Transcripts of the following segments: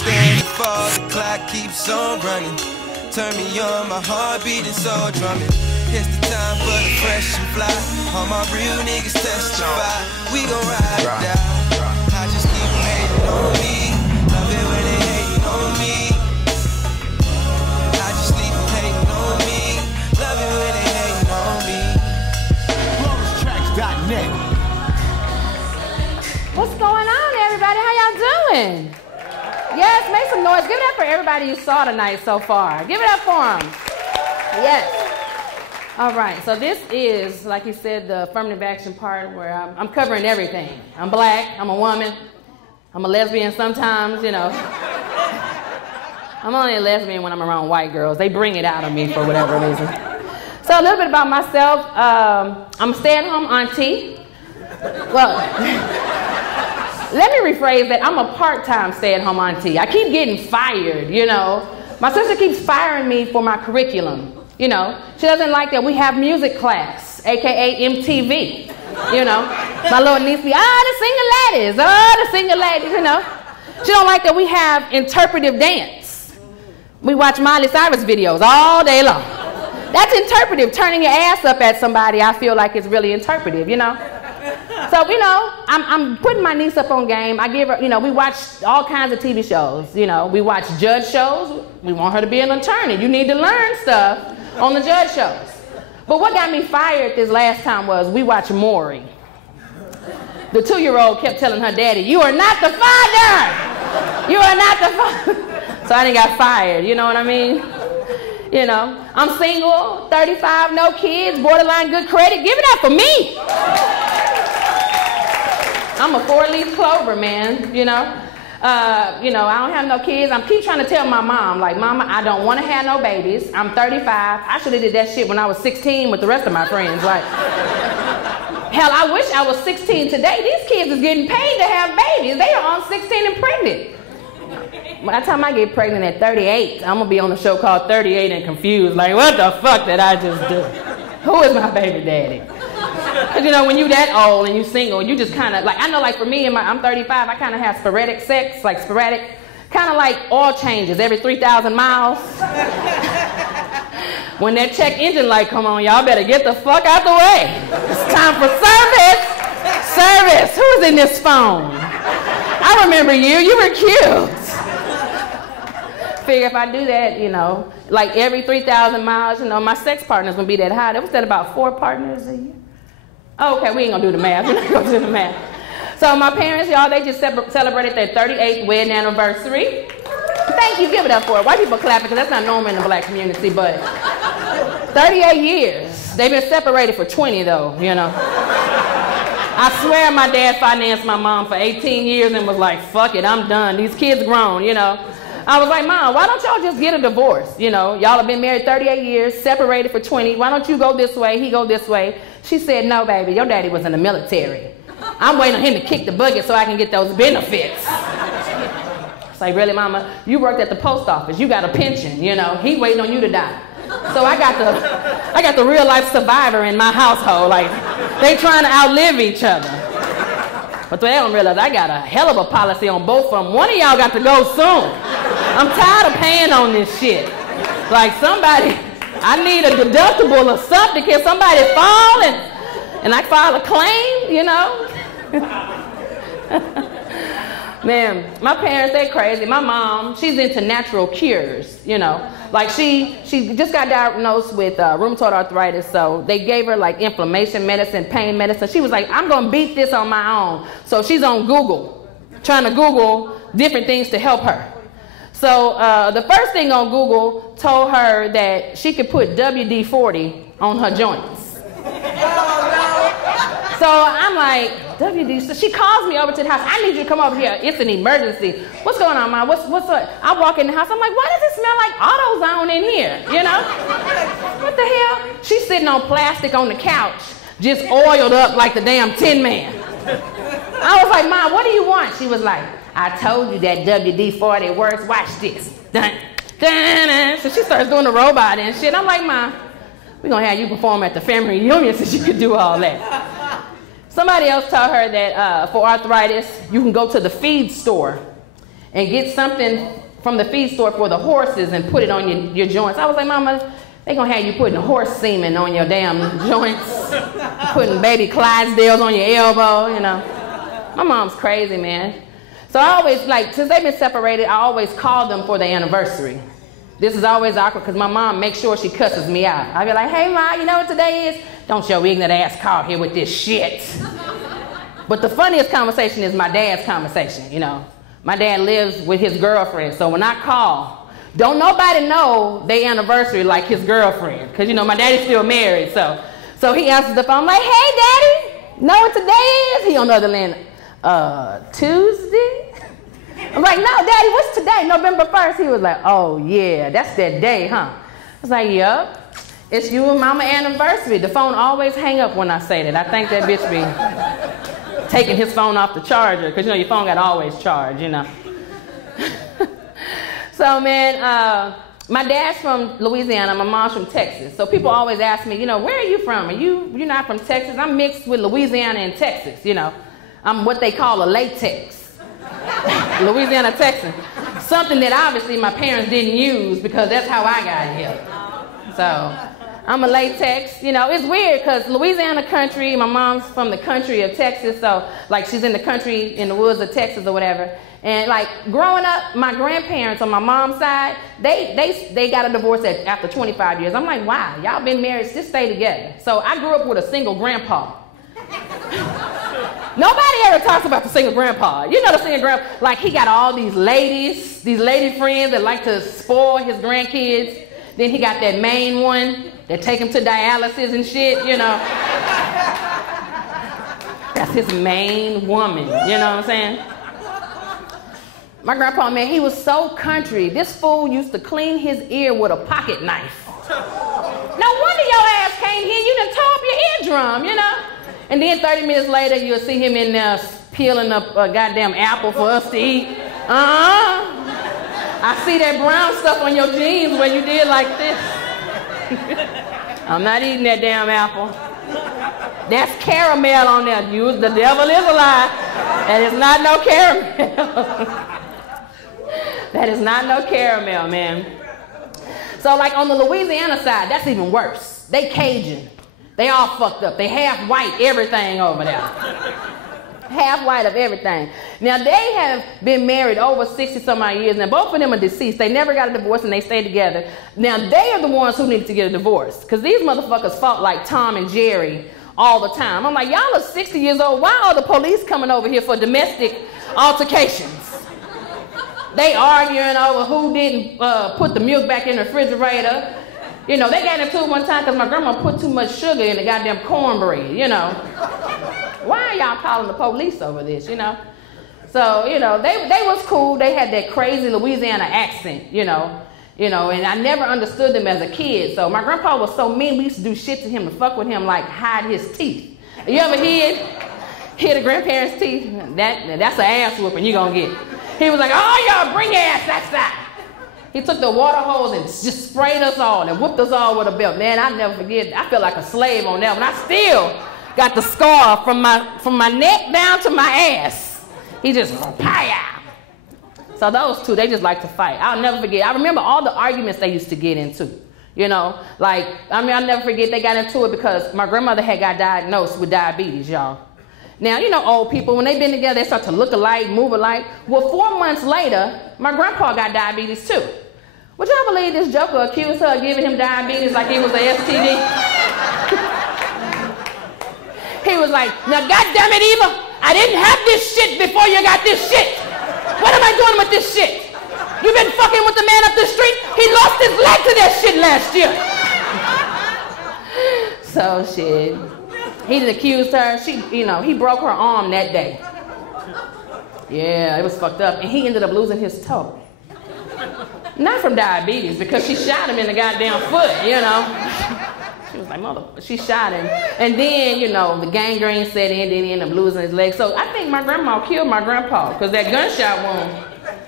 stand and fall, the clock keeps on running. Turn me on, my heart beating so drumming. It's the time for the fresh and fly. All my real niggas testify. We gon' ride or die. I just keep hating on me. Love it when they hating on me. I just keep hating on me. Love it when they hating on me. FlawlessTracks.net. What's going on, everybody? How y'all doing? Yes, make some noise. Give it up for everybody you saw tonight so far. Give it up for them. Yes. All right, so this is, like you said, the affirmative action part where I'm covering everything. I'm black, I'm a woman, I'm a lesbian sometimes, you know. I'm only a lesbian when I'm around white girls. They bring it out of me for whatever reason. So a little bit about myself. I'm a stay-at-home auntie. Well, let me rephrase that. I'm a part-time stay-at-home auntie. I keep getting fired, you know. My sister keeps firing me for my curriculum. You know, she doesn't like that we have music class, AKA MTV. You know, my little niece be, the single ladies, you know. She don't like that we have interpretive dance. We watch Miley Cyrus videos all day long. That's interpretive. Turning your ass up at somebody, I feel like it's really interpretive, you know. So, you know, I'm putting my niece up on game. I give her, you know, we watch all kinds of TV shows. You know, we watch judge shows. We want her to be an attorney. You need to learn stuff on the judge shows. But what got me fired this last time was we watched Maury. The 2-year-old kept telling her daddy, "You are not the father! You are not the father!" So I didn't got fired, you know what I mean? You know, I'm single, 35, no kids, borderline good credit. Give it up for me! I'm a 4-leaf clover, man, you know. I don't have no kids. I keep trying to tell my mom, like, Mama, I don't want to have no babies. I'm 35. I should have did that shit when I was 16 with the rest of my friends. Like, hell, I wish I was 16 today. These kids is getting paid to have babies. They are on 16 and pregnant. By the time I get pregnant at 38, I'm going to be on a show called 38 and Confused. Like, what the fuck did I just do? Who is my baby daddy? Because, you know, when you that old and you single, you just kind of, like, I know, like, for me, I'm 35, I kind of have sporadic sex, like sporadic, kind of like oil changes every 3,000 miles. When that check engine light come on, y'all better get the fuck out the way. It's time for service. Service. Who's in this phone? I remember you. You were cute. Figure if I do that, you know, like every 3,000 miles, you know, my sex partner's gonna be that high. That was that about 4 partners a year. Oh, okay, we ain't gonna do the math. We're not gonna do the math. So my parents, y'all, they just celebrated their 38th wedding anniversary. Thank you. Give it up for it. White people clapping because that's not normal in the black community, but 38 years. They've been separated for 20, though, you know. I swear my dad financed my mom for 18 years and was like, fuck it, I'm done. These kids grown, you know. I was like, Mom, why don't y'all just get a divorce? You know, y'all have been married 38 years, separated for 20. Why don't you go this way, he go this way? She said, no, baby, your daddy was in the military. I'm waiting on him to kick the bucket so I can get those benefits. It's like, really, Mama? You worked at the post office. You got a pension, you know. He waiting on you to die. So I got the real life survivor in my household. Like, they trying to outlive each other. But they don't realize I got a hell of a policy on both of them. One of y'all got to go soon. I'm tired of paying on this shit. Like, somebody, I need a deductible or something. Can somebody fall and I file a claim, you know? Man, my parents, they crazy. My mom, she's into natural cures, you know. Like, she just got diagnosed with rheumatoid arthritis, so they gave her, like, inflammation medicine, pain medicine. She was like, I'm going to beat this on my own. So she's on Google, trying to Google different things to help her. So the first thing on Google told her that she could put WD-40 on her joints. So I'm like, WD, so she calls me over to the house. I need you to come over here. It's an emergency. What's going on, Mom? What's up? I walk in the house. I'm like, why does it smell like AutoZone in here? You know? What the hell? She's sitting on plastic on the couch, just oiled up like the damn Tin Man. I was like, Mom, what do you want? She was like, I told you that WD-40 works. Watch this. Dun, dun, dun. So she starts doing the robot and shit. I'm like, Mom, we're going to have you perform at the family reunion since you could do all that. Somebody else told her that for arthritis, you can go to the feed store and get something from the feed store for the horses and put it on your joints. I was like, Mama, they gonna have you putting horse semen on your damn joints, putting baby Clydesdales on your elbow, you know. My mom's crazy, man. So I always, like, since they've been separated, I always call them for their anniversary. This is always awkward because my mom makes sure she cusses me out. I be like, hey, Ma, you know what today is? Don't your ignorant ass call here with this shit. But the funniest conversation is my dad's conversation, you know. My dad lives with his girlfriend, so when I call, don't nobody know their anniversary like his girlfriend. Because, you know, my daddy's still married, so he answers the phone, I'm like, hey, Daddy, know what today is? He on the other end, Tuesday? I'm like, no, Daddy, what's today? November 1st. He was like, oh, yeah, that's that day, huh? I was like, yup, it's you and Mama anniversary. The phone always hang up when I say that. I think that bitch be taking his phone off the charger because, you know, your phone got to always charge, you know. So, man, my dad's from Louisiana. My mom's from Texas. So people always ask me, you know, where are you from? You're not from Texas? I'm mixed with Louisiana and Texas, you know. I'm what they call a latex. Louisiana Texan. Something that obviously my parents didn't use because that's how I got here. So I'm a latex. You know, it's weird because Louisiana country, my mom's from the country of Texas, so like she's in the country in the woods of Texas or whatever. And like growing up, my grandparents on my mom's side, they got a divorce after 25 years. I'm like, why? Y'all been married, just stay together. So I grew up with a single grandpa. Nobody ever talks about the single grandpa. You know the single grandpa, like he got all these lady friends that like to spoil his grandkids. Then he got that main one that take him to dialysis and shit, you know. That's his main woman, you know what I'm saying? My grandpa, man, he was so country. This fool used to clean his ear with a pocket knife. No wonder your ass came here. You done tore up your eardrum, you know? And then 30 minutes later, you'll see him in there peeling up a goddamn apple for us to eat. I see that brown stuff on your jeans where you did like this. I'm not eating that damn apple. That's caramel on there. The devil is a lie. That is not no caramel. That is not no caramel, man. So like on the Louisiana side, that's even worse. They Cajun. They all fucked up. They half white everything over there. Half white of everything. Now they have been married over 60 some odd years. Now both of them are deceased. They never got a divorce and they stayed together. Now they are the ones who need to get a divorce. Because these motherfuckers fought like Tom and Jerry all the time. I'm like, y'all are 60 years old. Why are the police coming over here for domestic altercations? They arguing over who didn't put the milk back in the refrigerator. You know, they got into it one time because my grandma put too much sugar in the goddamn cornbread, you know. Why are y'all calling the police over this, you know? So, you know, they was cool. They had that crazy Louisiana accent, you know, and I never understood them as a kid. So my grandpa was so mean, we used to do shit to him and fuck with him, like hide his teeth. You ever hear the grandparents' teeth? That's an ass whooping you gonna get. He was like, oh, y'all bring your ass outside. He took the water hose and just sprayed us all and whooped us all with a belt. Man, I'll never forget. I felt like a slave on that one. I still got the scar from my neck down to my ass. He just, pow. So those two, they just like to fight. I'll never forget. I remember all the arguments they used to get into. You know, like, I mean, I'll never forget they got into it because my grandmother had got diagnosed with diabetes, y'all. Now, you know, old people, when they've been together, they start to look alike, move alike. Well, 4 months later, my grandpa got diabetes too. Would y'all believe this joker accused her of giving him diabetes like he was an STD? He was like, now goddamn it, Eva, I didn't have this shit before you got this shit. What am I doing with this shit? You been fucking with the man up the street? He lost his leg to that shit last year. So shit. He done accused her. He broke her arm that day. Yeah, it was fucked up. And he ended up losing his toe. Not from diabetes, because she shot him in the goddamn foot, you know. She was like, she shot him. And then, you know, the gangrene set in, then he ended up losing his leg. So I think my grandma killed my grandpa, because that gunshot wound,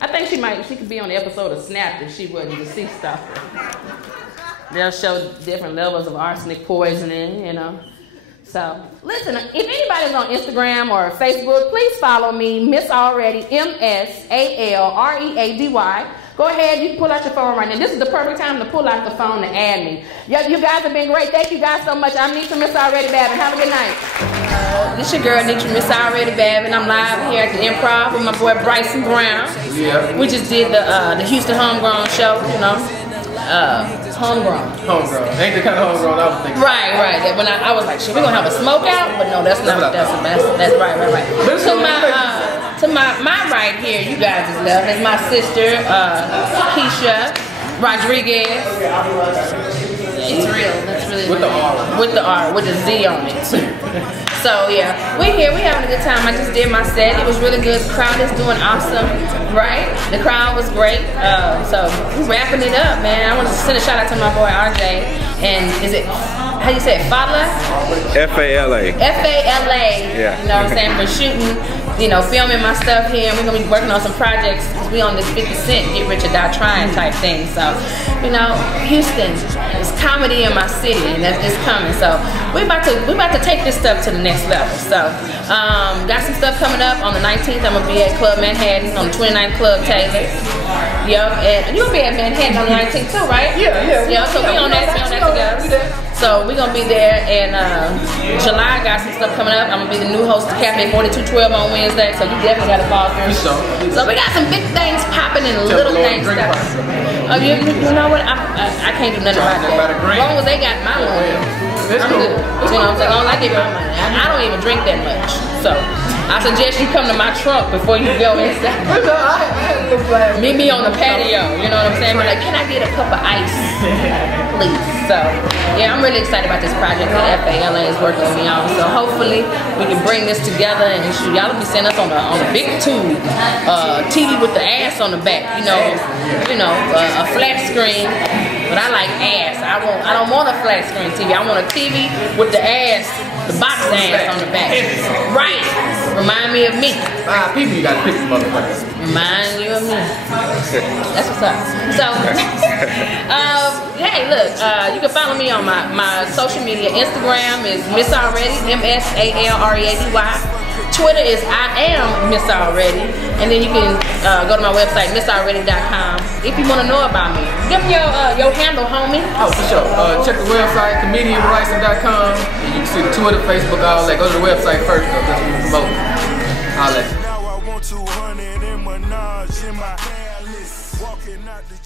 I think she could be on the episode of Snapped if she wasn't deceased off it. They'll show different levels of arsenic poisoning, you know. So, listen, if anybody's on Instagram or Facebook, please follow me, Miss Already, MSALREADY. Go ahead, you can pull out your phone right now. This is the perfect time to pull out the phone and add me. You guys have been great. Thank you guys so much. I'm Netra Miss Already Babin. Have a good night. This your girl, Netra Miss Already Babin. I'm live here at the Improv with my boy Bryson Brown. Yeah. We just did the Houston Homegrown show, you know. Homegrown. Ain't the kind of homegrown I was thinking. Right. That when I was like, shit, we gonna have a smoke out? But no, that's not what that's right. To my right here, you guys is love, is my sister, Keisha Rodriguez. She's real. That's really with the R. With the R, with the Z on it. So yeah, we're here. We're having a good time. I just did my set. It was really good. The crowd is doing awesome, right? The crowd was great. So we're wrapping it up, man. I want to send a shout out to my boy RJ. And is it, how you say it, Fala? F-A-L-A. F-A-L-A. Yeah. You know what I'm saying? For shooting, you know, filming my stuff here. We're going to be working on some projects because we on this 50 Cent, Get Rich or Die Trying type thing. So, you know, Houston, it's comedy in my city and it's coming. So we're about to take this stuff to the next level. So, got some stuff coming up on the 19th. I'm going to be at Club Manhattan, on the 29th Club Taylor. Yup, and you'll be at Manhattan on the 19th too, right? Yeah. So we on that together. So we're gonna be there in July. I got some stuff coming up. I'm gonna be the new host of Cafe 4212 on Wednesday, so you definitely gotta follow through. So we got some big things popping and little things. Oh, you know what? I can't do nothing about that. As long as they got my money, I'm good. You know what I'm saying? As long as I get my money. I don't even drink that much. So I suggest you come to my trunk before you go inside. Meet me on the patio, you know what I'm saying? Be like, can I get a cup of ice, please? So, yeah, I'm really excited about this project that FALA is working with me on. So hopefully we can bring this together and y'all will be seeing us on a big tube, TV with the ass on the back, you know, a flat screen. But I like ass. I don't want a flat screen TV. I want a TV with the ass, the box ass on the back. Right. Remind me of me. People, you gotta pick the motherfuckers. Remind you of me. That's what's up. So, hey, look, you can follow me on my social media. Instagram is Miss Already, MSALREADY. Twitter is I am Miss Already. And then you can go to my website, missalready.com, if you want to know about me. Give me your handle, homie. Oh, for sure. Check the website, comedianbryson.com. And you can see the Twitter, Facebook, all that. Go to the website first, though, because we promote it. All that. Now I want 200 in my Minaj in my hair list. Walking out the